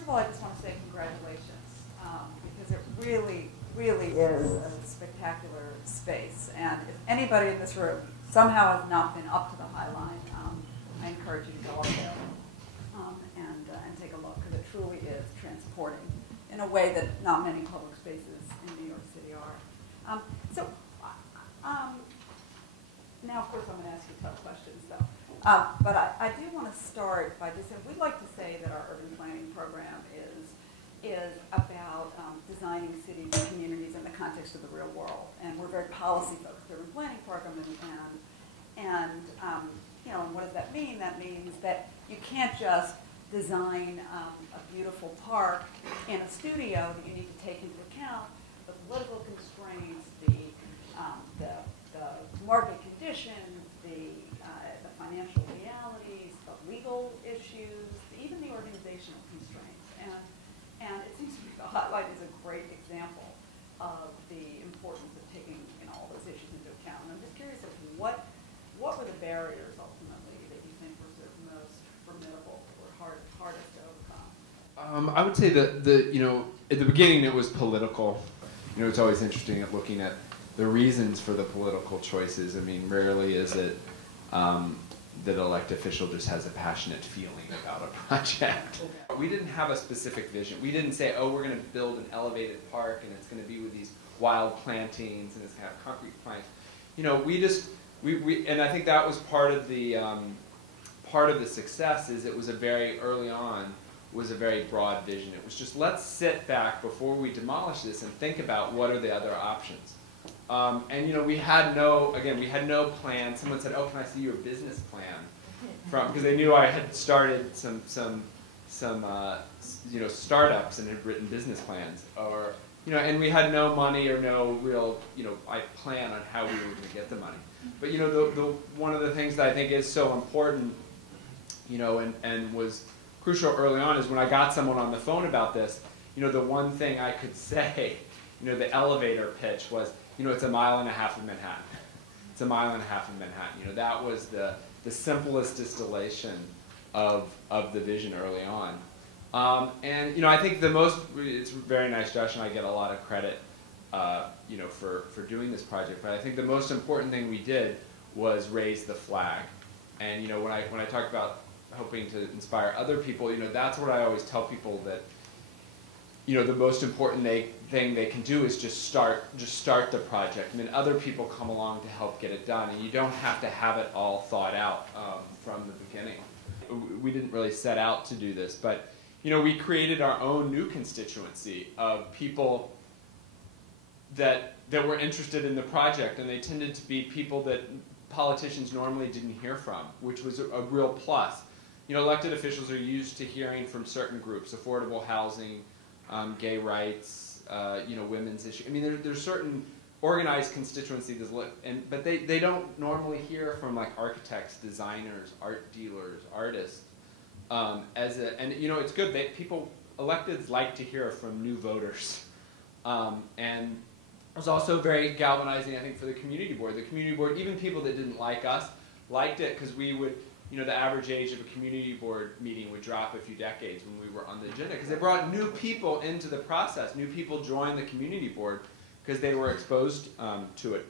first of all, I just want to say congratulations, because it really, really is a spectacular space. And if anybody in this room somehow has not been up to the High Line, I encourage you to go up there and take a look, because it truly is transporting in a way that not many public spaces in New York City are. Now, of course, I'm going to ask you tough questions, though. But I do want to start by just saying, we'd like to say that our urban planning program is about designing cities and communities in the context of the real world. And we're very policy-focused urban planning program. And what does that mean? That means that you can't just design a beautiful park in a studio, that you need to take into account the political constraints, the market conditions, the financial realities, the legal issues, even the organizational constraints. And it seems to me the Hotline is a great example of the importance of taking all those issues into account. And I'm just curious as to what were the barriers ultimately that you think were sort of most formidable or hardest to overcome? I would say that at the beginning it was political. It's always interesting at looking at the reasons for the political choices. I mean, rarely is it that an elected official just has a passionate feeling about a project. We didn't have a specific vision. We didn't say, oh, we're going to build an elevated park and it's going to be with these wild plantings and it's going to have concrete planks. And I think that was part of the success. Is it was a very early on was a very broad vision. It was just, let's sit back before we demolish this and think about what are the other options. We had no plan. Someone said, "Oh, can I see your business plan?" Because they knew I had started some startups and had written business plans, and we had no money or no real plan on how we were going to get the money. But one of the things that I think is so important, and was crucial early on is when I got someone on the phone about this. The one thing I could say, the elevator pitch was, it's 1.5 miles of Manhattan. It's 1.5 miles of Manhattan. That was the simplest distillation of the vision early on. I think it's very nice, Josh and I get a lot of credit, for doing this project. But I think the most important thing we did was raise the flag. And when I talk about hoping to inspire other people, that's what I always tell people, that the most important thing they can do is just start the project. Other people come along to help get it done, and you don't have to have it all thought out from the beginning. We didn't really set out to do this, but we created our own new constituency of people that were interested in the project, and they tended to be people that politicians normally didn't hear from, which was a real plus. Elected officials are used to hearing from certain groups: affordable housing, gay rights, women's issues. There's certain organized constituencies, but they don't normally hear from architects, designers, art dealers, artists. It's good that electeds like to hear from new voters. And it was also very galvanizing, I think, for the community board. The community board, even people that didn't like us, liked it because we would. The average age of a community board meeting would drop a few decades when we were on the agenda, because they brought new people into the process. New people joined the community board because they were exposed to it.